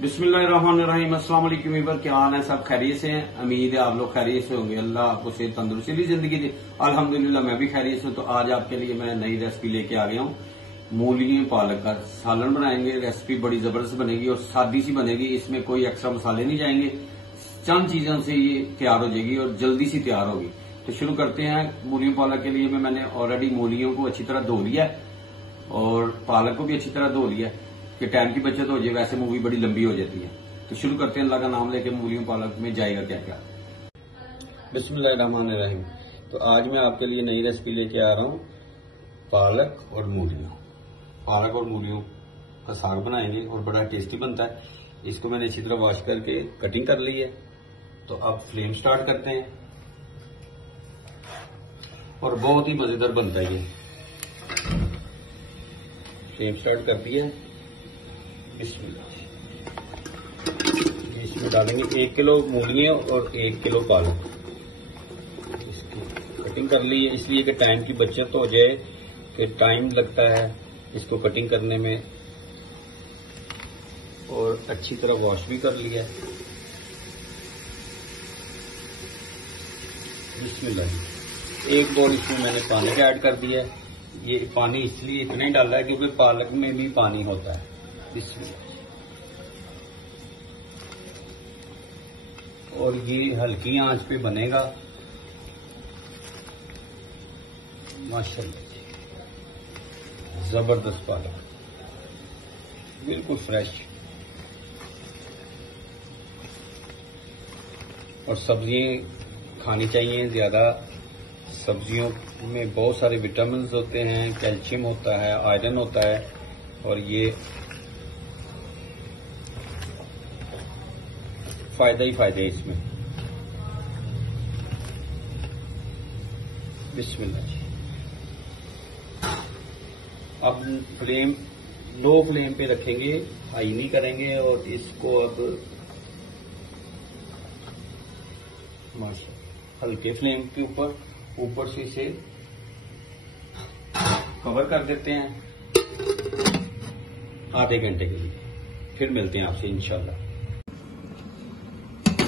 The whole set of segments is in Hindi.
बिस्मिल्लाहिर्रहमानिर्रहीम। अस्सलाम वालेकुम वीवर, क्या हाल है? सब खैरियत से हैं? उम्मीद है आप लोग खैरियत से होंगे। अल्लाह आपको सेहत तंदुरुस्ती दी जिंदगी दी। अल्हम्दुलिल्लाह मैं भी खैरियत से हूं। तो आज आपके लिए मैं नई रेसिपी लेके आ गया हूँ। मूली पालक का सालन बनाएंगे। रेसिपी बड़ी जबरदस्त बनेगी और सादी सी बनेगी। इसमें कोई एक्स्ट्रा मसाले नहीं जाएंगे। चंद चीजों से ये तैयार हो जाएगी और जल्दी सी तैयार होगी। तो शुरू करते हैं। मूली पालक के लिए मैंने ऑलरेडी मूलियों को अच्छी तरह धो लिया है और पालक को भी अच्छी तरह धो लिया है कि टाइम की बचत हो जाए। वैसे मूवी बड़ी लंबी हो जाती है। तो शुरू करते हैं। अल्लाह का नाम लेके मूलियों पालक में जाएगा क्या क्या। बिस्मिल्लाहिर्रहमानिर्रहीम। तो आज मैं आपके लिए नई रेसिपी लेके आ रहा हूँ, पालक और मूलियों। पालक और मूलियों का साग बनाएंगे और बड़ा टेस्टी बनता है। इसको मैंने अच्छी तरह वॉश करके कटिंग कर ली है। तो अब फ्लेम स्टार्ट करते हैं और बहुत ही मजेदार बनता है ये। फ्लेम स्टार्ट कर दिया है। इसमें डालेंगे 1 किलो मूलियां और 1 किलो पालक। इसकी कटिंग कर ली है इसलिए कि टाइम की बचत हो जाए, कि टाइम लगता है इसको कटिंग करने में। और अच्छी तरह वॉश भी कर लिया है। बिस्मिल्लाह। 1 बाउल इसमें मैंने पानी का ऐड कर दिया है। ये पानी इसलिए इतना ही डाला है क्योंकि पालक में भी पानी होता है। बिस्मिल्लाह। और ये हल्की आंच पे बनेगा माशाल्लाह। जबरदस्त पालक, बिल्कुल फ्रेश। और सब्जियां खानी चाहिए ज्यादा। सब्जियों में बहुत सारे विटामिन होते हैं, कैल्शियम होता है, आयरन होता है और ये फायदा ही फायदे इसमें। बिस्मिल्लाह जी। अब फ्लेम लो फ्लेम पे रखेंगे, हाई नहीं करेंगे। और इसको अब माशाल्लाह हल्के फ्लेम के ऊपर से इसे कवर कर देते हैं आधे घंटे के लिए। फिर मिलते हैं आपसे इंशाल्लाह।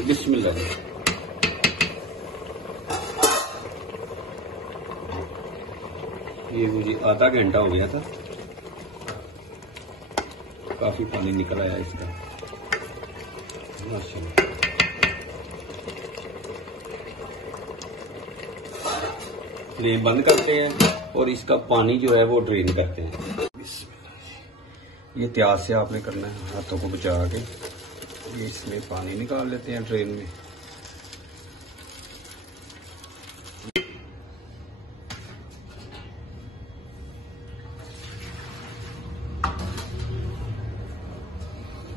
बिस्मिल्लाह। ये मुझे आधा घंटा हो गया था। काफी पानी निकल आया इसका माशाल्लाह। फ्लेम बंद करते हैं और इसका पानी जो है वो ड्रेन करते हैं। ये त्याग से आपने करना है, हाथों को बचा के। ये इसमें पानी निकाल लेते हैं ड्रेन में।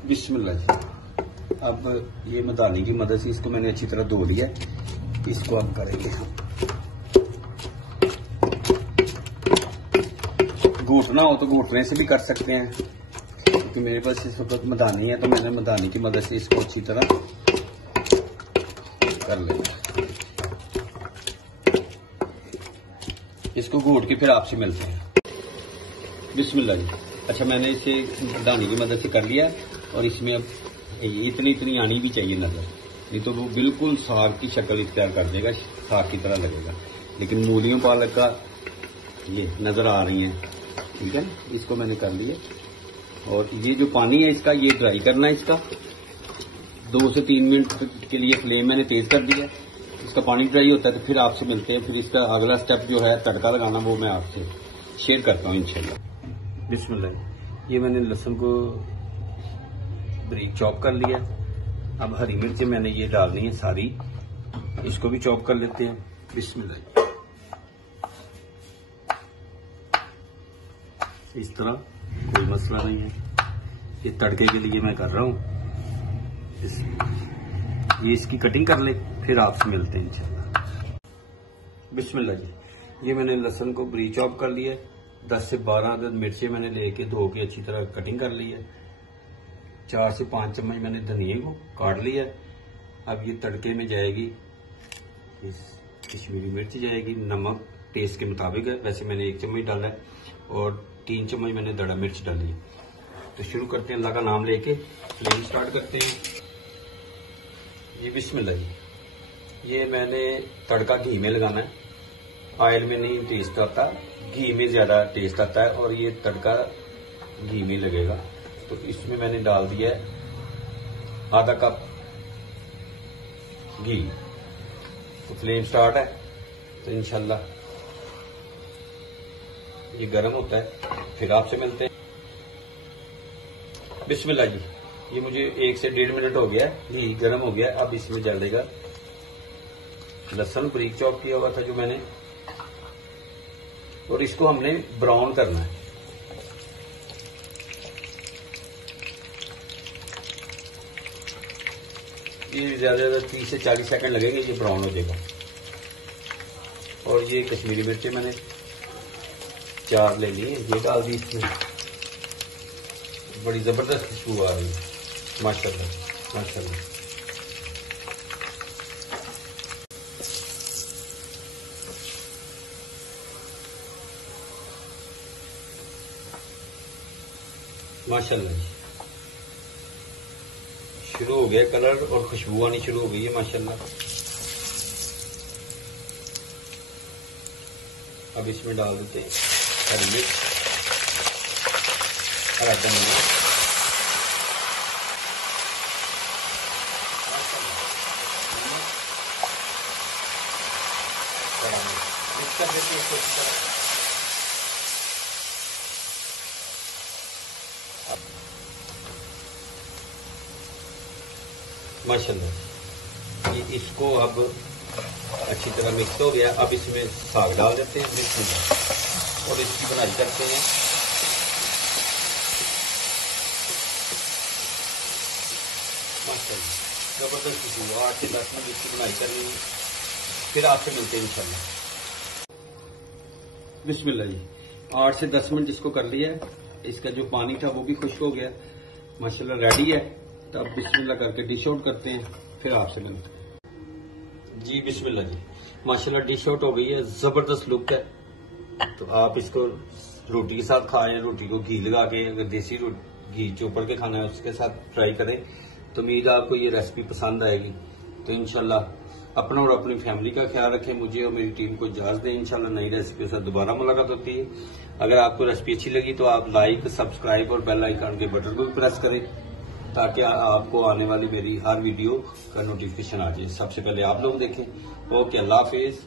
बिस्मिल्लाह जी। अब ये मदानी की मदद से इसको मैंने अच्छी तरह धो लिया। इसको अब करेंगे हम। घूटना हो तो घूटने से भी कर सकते हैं, क्योंकि मेरे पास इस वक्त मदानी है तो मैंने मदानी की मदद से इसको अच्छी तरह कर लिया। इसको घूट के फिर आपसे मिलते हैं। बिस्मिल्लाह जी। अच्छा, मैंने इसे मदानी की मदद से कर लिया और इसमें अब इतनी आनी भी चाहिए नजर, नहीं तो वो बिल्कुल साग की शक्ल इख्तियार कर देगा, साग की तरह लगेगा। लेकिन मूलियों पालक का ये नजर आ रही है, ठीक है ना। इसको मैंने कर लिया और ये जो पानी है इसका, ये ड्राई करना है। इसका 2 से 3 मिनट के लिए फ्लेम मैंने तेज कर दिया। इसका पानी ड्राई होता है तो फिर आपसे मिलते हैं। फिर इसका अगला स्टेप जो है तड़का लगाना, वो मैं आपसे शेयर करता हूँ इंशाल्लाह। बिस्मिल्लाह। ये मैंने लहसुन को बारीक चॉप कर लिया। अब हरी मिर्चें मैंने ये डालनी है सारी, इसको भी चॉप कर लेते हैं। बिस्मिल्लाह। इस तरह कोई मसला नहीं है। ये तड़के के लिए मैं कर रहा हूँ। ये इसकी कटिंग कर ले, फिर आपसे मिलते हैं इंशाल्लाह। बिस्मिल्लाह जी। ये मैंने लहसुन को बारीक चॉप कर लिया। 10 से 12 अदद मिर्चें मैंने लेके धो के अच्छी तरह कटिंग कर ली है। 4 से 5 चम्मच मैंने धनिया को काट लिया। अब ये तड़के में जाएगी, कश्मीरी मिर्च जाएगी, नमक टेस्ट के मुताबिक है, वैसे मैंने 1 चम्मच डाला है और 3 चम्मच मैंने दड़ा मिर्च डाली है। तो शुरू करते हैं अल्लाह का नाम लेके, फ्लेम स्टार्ट करते हैं जी। बिस्मिल्लाह जी। ये मैंने तड़का घी में लगाना है, ऑयल में नहीं टेस्ट आता, घी में ज्यादा टेस्ट आता है और ये तड़का घी में लगेगा। तो इसमें मैंने डाल दिया है आधा कप घी। तो फ्लेम स्टार्ट है, तो इंशाल्लाह ये गर्म होता है, फिर आपसे मिलते हैं। बिस्मिल्लाह जी। ये मुझे 1 से 1.5 मिनट हो गया है, घी गर्म हो गया है। अब इसमें डालेगा लहसुन बारीक चॉप किया हुआ था जो मैंने, और इसको हमने ब्राउन करना है। ये ज्यादा से ज्यादा 30 से 40 सेकंड लगेंगे, ये ब्राउन हो जाएगा। और ये कश्मीरी मिर्चें मैंने 4 ले ली, ये डाल दी इसमें। बड़ी जबरदस्त खुशबू आ रही है, माशाल्लाह माशाल्लाह। माशाल्लाह जी, शुरू हो गया कलर और खुशबू आनी शुरू हो गई है माशाल्लाह। अब इसमें डाल देते हैं हरी मिर्च, हरा धनिया, मिक्स कर देते हैं इसको अच्छी तरह। माशाल्लाह ये इसको अब अच्छी तरह मिक्स हो गया। अब इसमें साग डाल देते हैं और इसकी बनाई करते हैं। माशाल्लाह जबरदस्त खुशबू, 8 से 10 मिनट इसकी बनाई करनी है, फिर आपसे मिलते हैं इंशाल्लाह। बिस्मिल्लाह जी। 8 से 10 मिनट इसको कर लिया है, इसका जो पानी था वो भी खुश्क हो गया माशाल्लाह, रेडी है। तो अब बिस्मिल्लाह करके डिश आउट करते हैं, फिर आपसे मिलते हैं जी। बिस्मिल्लाह जी। माशाल्लाह डिश आउट हो गई है, जबरदस्त लुक है। तो आप इसको रोटी के साथ खाएं, रोटी को घी लगा के, अगर देसी घी चोपड़ के खाना है उसके साथ ट्राई करें। तो उम्मीद है आपको ये रेसिपी पसंद आएगी। तो इंशाल्लाह अपना और अपनी फैमिली का ख्याल रखें, मुझे और मेरी टीम को इजाजत दें। इंशाल्लाह नई रेसिपी के साथ दोबारा मुलाकात होती है। अगर आपको रेसिपी अच्छी लगी तो आप लाइक, सब्सक्राइब और बेल आइकन के बटन को भी प्रेस करें, ताकि आपको आने वाली मेरी हर वीडियो का नोटिफिकेशन आ जाए, सबसे पहले आप लोग देखें। ओके, अल्लाह हाफिज।